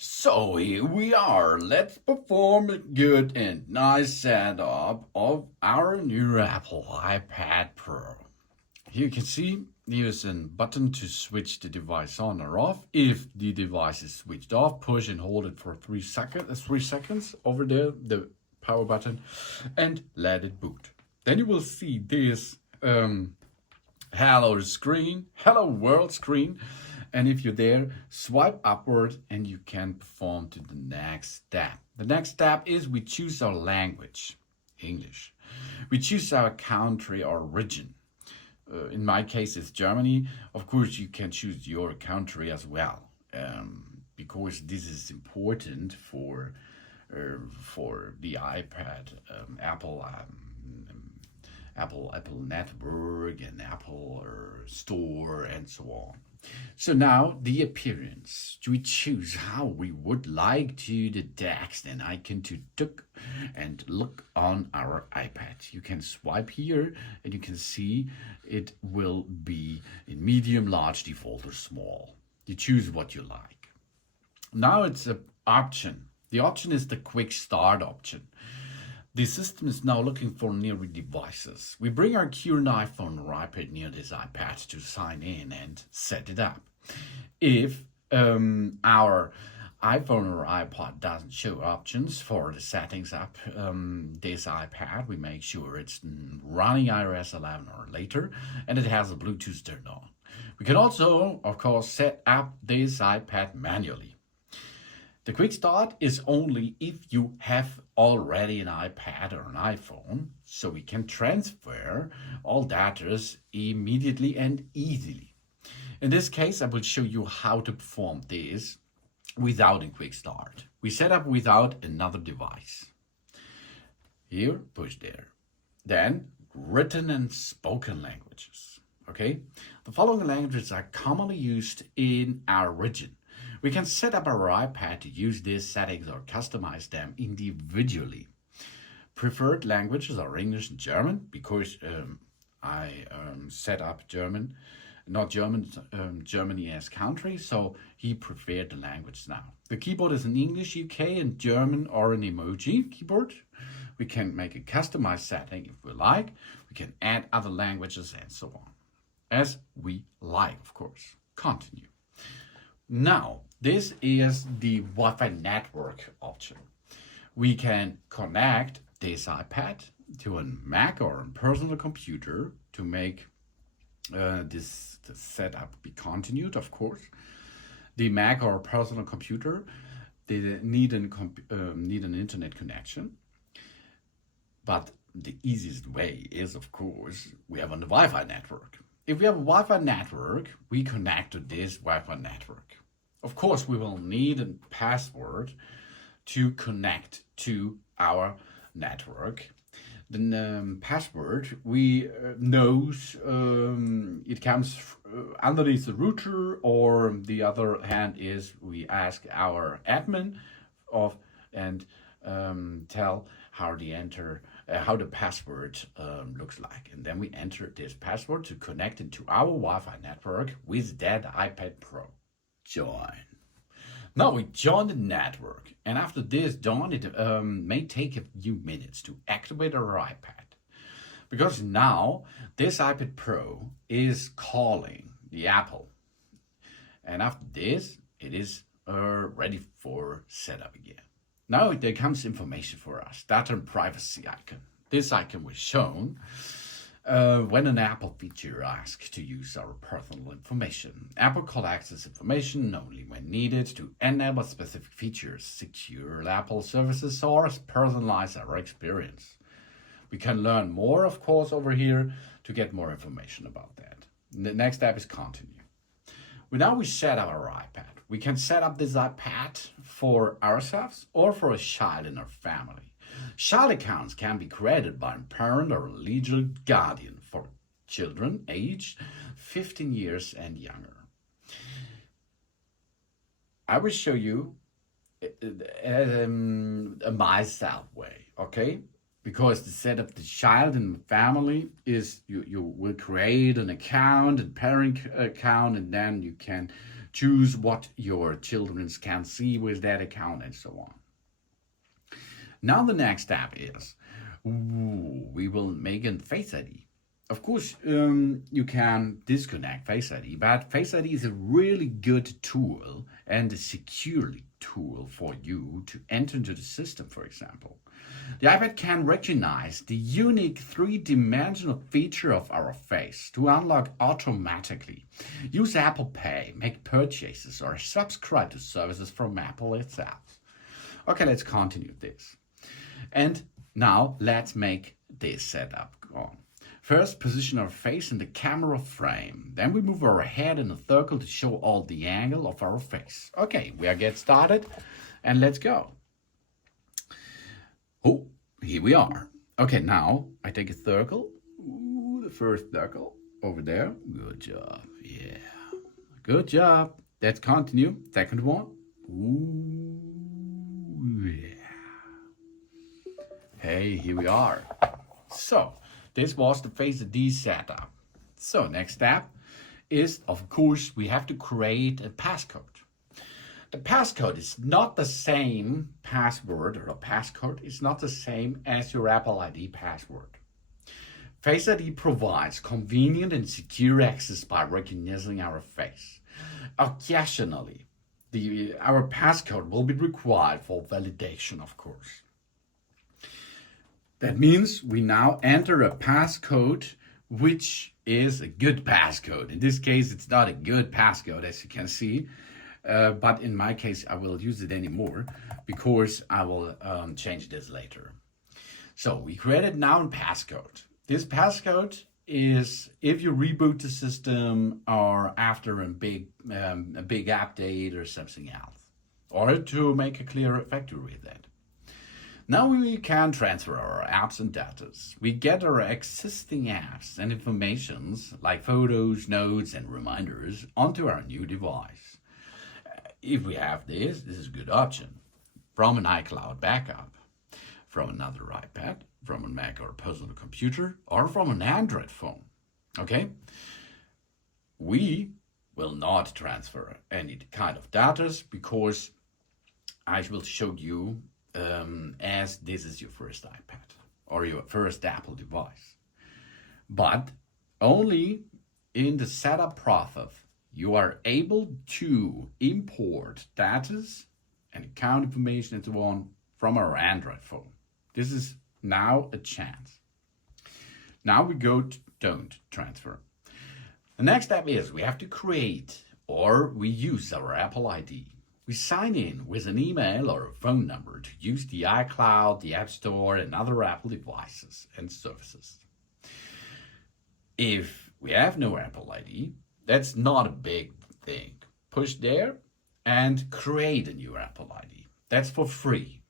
So here we are. Let's perform a good and nice setup of our new Apple iPad Pro. Here you can see there's a button to switch the device on or off. If the device is switched off, push and hold it for 3 seconds. 3 seconds over there, the power button, and let it boot. Then you will see this hello screen, hello world screen. And if you're there, swipe upward and you can perform to the next step. The next step is we choose our language, English. We choose our country or region. In my case, it's Germany. Of course, you can choose your country as well, because this is important for the iPad, Apple network and Apple store and so on. So now the appearance. We choose how we would like to the text and icon to look and look on our iPad. You can swipe here and you can see it will be in medium, large, default or small. You choose what you like. Now it's an option. The option is the quick start option. The system is now looking for nearby devices. We bring our current iPhone or iPad near this iPad to sign in and set it up. If our iPhone or iPad doesn't show options for the settings up this iPad, we make sure it's running iOS 11 or later and it has a Bluetooth turned on. We can also, of course, set up this iPad manually. The quick start is only if you have already an iPad or an iPhone, so we can transfer all data immediately and easily. In this case, I will show you how to perform this without a quick start. We set up without another device. Here, push there. Then, written and spoken languages. Okay? The following languages are commonly used in our region. We can set up our iPad to use these settings or customize them individually. Preferred languages are English and German because I set up German, not German, Germany as country, so he preferred the language now. The keyboard is in English, UK, and German or an emoji keyboard. We can make a customized setting if we like. We can add other languages and so on. As we like, of course. Continue. Now, this is the Wi-Fi network option. We can connect this iPad to a Mac or a personal computer to make the setup be continued, of course. The Mac or personal computer, they need an internet connection. But the easiest way is, of course, we have on the Wi-Fi network. If we have a Wi-Fi network, we connect to this Wi-Fi network. Of course, we will need a password to connect to our network. The password we knows it comes underneath the router, or the other hand is we ask our admin and tell how the password looks like, and then we enter this password to connect it to our Wi-Fi network with that iPad Pro. Join. Now we join the network, and after this join, it may take a few minutes to activate our iPad, because now this iPad Pro is calling the Apple, and after this it is ready for setup again. Now there comes information for us, data and privacy icon. This icon was shown when an Apple feature asks to use our personal information. Apple collects this information only when needed to enable specific features, secure Apple services, or personalize our experience. We can learn more, of course, over here to get more information about that. The next step is continue. Now we set up our iPad. We can set up this iPad for ourselves or for a child in our family. Child accounts can be created by a parent or a legal guardian for children aged 15 years and younger. I will show you a myself way, okay? Because the setup the child in the family is you will create an account, a parent account, and then you can choose what your children can see with that account and so on. Now the next step is we will make a Face ID. Of course, you can disconnect Face ID, but Face ID is a really good tool and a secure tool for you to enter into the system, for example. The iPad can recognize the unique three-dimensional feature of our face to unlock automatically. Use Apple Pay, make purchases, or subscribe to services from Apple itself. Okay, let's continue this. And now let's make this setup on. First, position our face in the camera frame. Then we move our head in a circle to show all the angle of our face. Okay, we are get started and let's go. Oh, here we are. Okay, now I take a circle. Ooh, the first circle over there. Good job. Yeah. Good job. Let's continue. Second one. Ooh, yeah. Hey, here we are. So, this was the Face ID setup. So next step is, of course, we have to create a passcode. The passcode is not the same password, or a passcode is not the same as your Apple ID password. Face ID provides convenient and secure access by recognizing our face. Occasionally, our passcode will be required for validation, of course. That means we now enter a passcode which is a good passcode. In this case, it's not a good passcode, as you can see, but in my case, I will use it anymore because I will change this later. So we created now a passcode. This passcode is if you reboot the system or after a big update or something else, or to make a clear factory with that. Now we can transfer our apps and data. We get our existing apps and informations like photos, notes, and reminders onto our new device. If we have this is a good option. From an iCloud backup, from another iPad, from a Mac or personal computer, or from an Android phone. Okay? We will not transfer any kind of data because I will show you as this is your first iPad or your first Apple device. But only in the setup process you are able to import data and account information and so on from our Android phone. This is now a chance. Now we go to don't transfer. The next step is we have to create or we use our Apple ID. We sign in with an email or a phone number to use the iCloud, the App Store, and other Apple devices and services. If we have no Apple ID, that's not a big thing. Push there and create a new Apple ID. That's for free.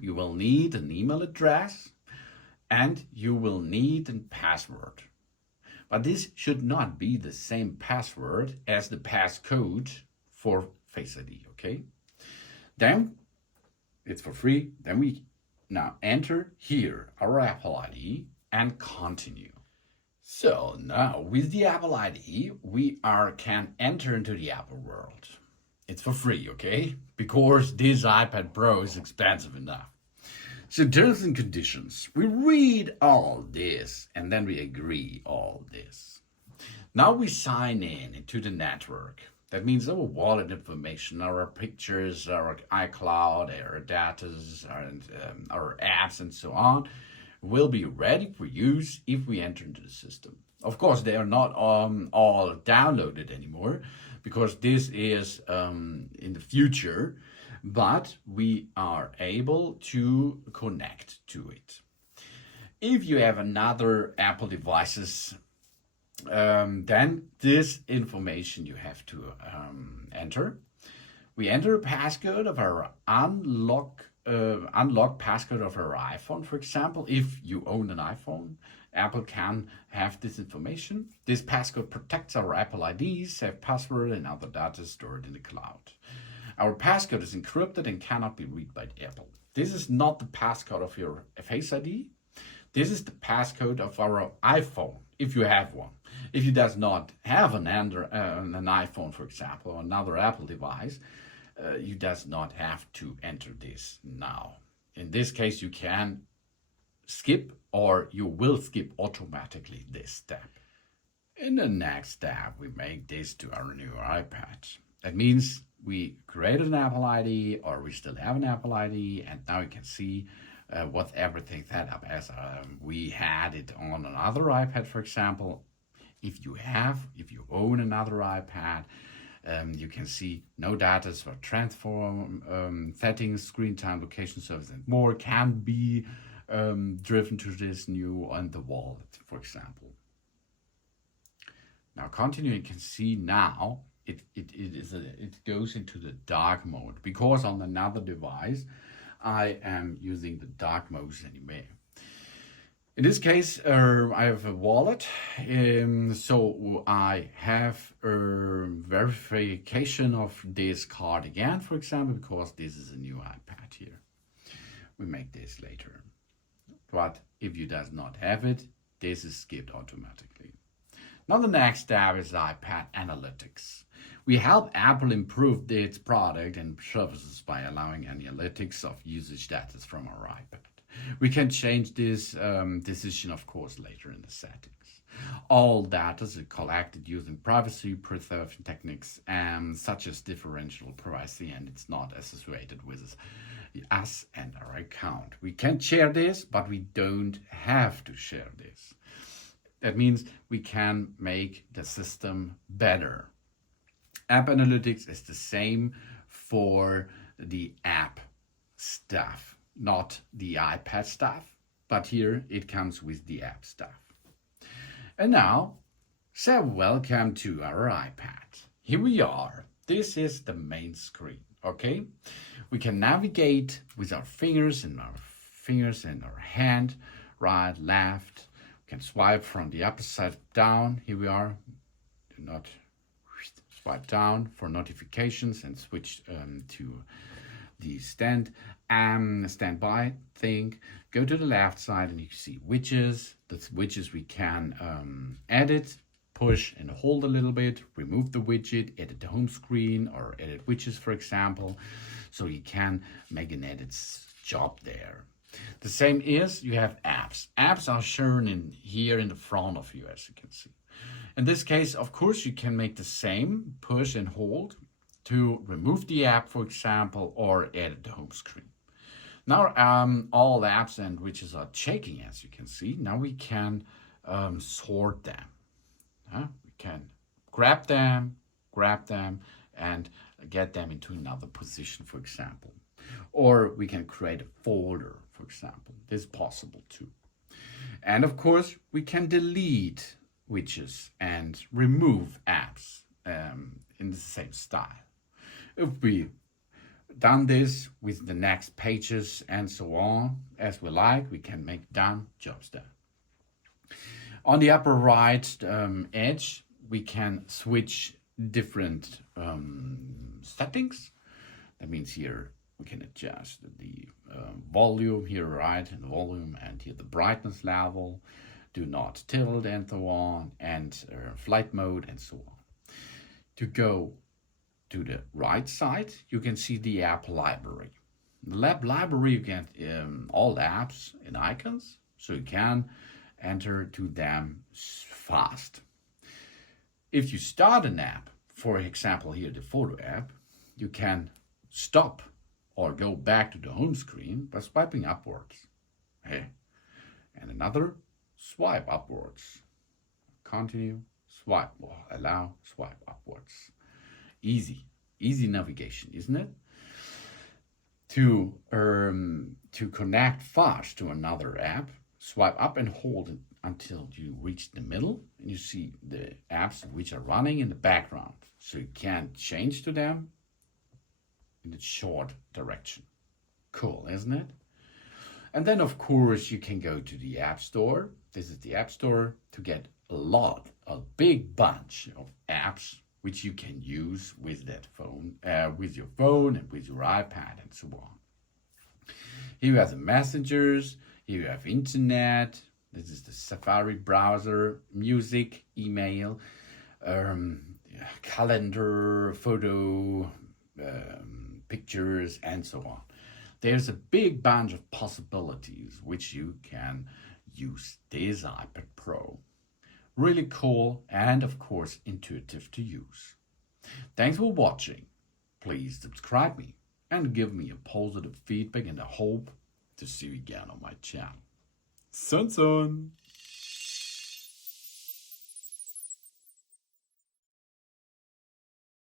You will need an email address and you will need a password. But this should not be the same password as the passcode for Face ID, okay? Then it's for free. Then we now enter here our Apple ID and continue. So now with the Apple ID, we can enter into the Apple world. It's for free, okay? Because this iPad Pro is expensive enough. So terms and conditions, we read all this and then we agree all this. Now we sign in into the network. That means our wallet information, our pictures, our iCloud, our data, and our apps and so on will be ready for use if we enter into the system. Of course, they are not all downloaded anymore because this is in the future, but we are able to connect to it. If you have another Apple devices, then this information you have to enter. We enter a passcode of our unlock passcode of our iPhone, for example. If you own an iPhone, Apple can have this information. This passcode protects our Apple IDs, safe password, and other data stored in the cloud. Our passcode is encrypted and cannot be read by Apple. This is not the passcode of your Face ID. This is the passcode of our iPhone. if you have one. If you does not have an iPhone, for example, or another Apple device, you does not have to enter this now. In this case, you can skip, or you will skip automatically this step. In the next step, we make this to our new iPad. That means we created an Apple ID, or we still have an Apple ID, and now you can see what everything set up as we had it on another iPad, for example. If you own another iPad, you can see no data for transform, settings, screen time, location service, and more can be driven to this new on the wallet, for example. Now continue, you can see now it goes into the dark mode, because on another device I am using the dark mode anyway. In this case, I have a wallet, so I have a verification of this card again, for example, because this is a new iPad here. We make this later. But if you does not have it, this is skipped automatically. Now the next step is iPad analytics. We help Apple improve its product and services by allowing analytics of usage data from our iPad. We can change this decision, of course, later in the settings. All data is collected using privacy preservation techniques such as differential privacy, and it's not associated with us and our account. We can share this, but we don't have to share this. That means we can make the system better. App analytics is the same for the app stuff, not the iPad stuff, but here it comes with the app stuff. And now, say welcome to our iPad. Here we are. This is the main screen, okay? We can navigate with our fingers and our hand, right, left. We can swipe from the upper side down. Here we are. Do not swipe down for notifications and switch to the standby thing. Go to the left side and you can see widgets. The widgets we can edit, push and hold a little bit, remove the widget, edit the home screen, or edit widgets, for example. So you can make an edit job there. The same is you have apps. Apps are shown here in the front of you, as you can see. In this case, of course, you can make the same, push and hold to remove the app, for example, or edit the home screen. Now all apps and widgets are checking, as you can see. Now we can sort them. We can grab them, and get them into another position, for example. Or we can create a folder, for example. This is possible too. And of course, we can delete widgets and remove apps in the same style. If we done this with the next pages and so on, as we like, we can make done, jobs done. On the upper right edge, we can switch different settings. That means here we can adjust the volume here, right, and the volume, and here the brightness level, do not tilt and so on, and flight mode and so on. To go to the right side, you can see the app library. In the app library, you get all apps and icons, so you can enter to them fast. If you start an app, for example here the photo app, you can stop or go back to the home screen by swiping upwards. Okay. And another, swipe upwards. Continue, swipe, allow, swipe upwards. Easy navigation, isn't it? To connect fast to another app, swipe up and hold it until you reach the middle, and you see the apps which are running in the background. So you can change to them in a short direction. Cool, isn't it? And then, of course, you can go to the App Store. This is the App Store to get a big bunch of apps which you can use with that phone, with your phone and with your iPad and so on. Here you have the messengers, here you have internet, This is the Safari browser, music, email, calendar, photo, pictures, and so on. There's a big bunch of possibilities which you can use this iPad Pro. Really cool and of course intuitive to use. Thanks for watching. Please subscribe me and give me a positive feedback, and I hope to see you again on my channel. Sun.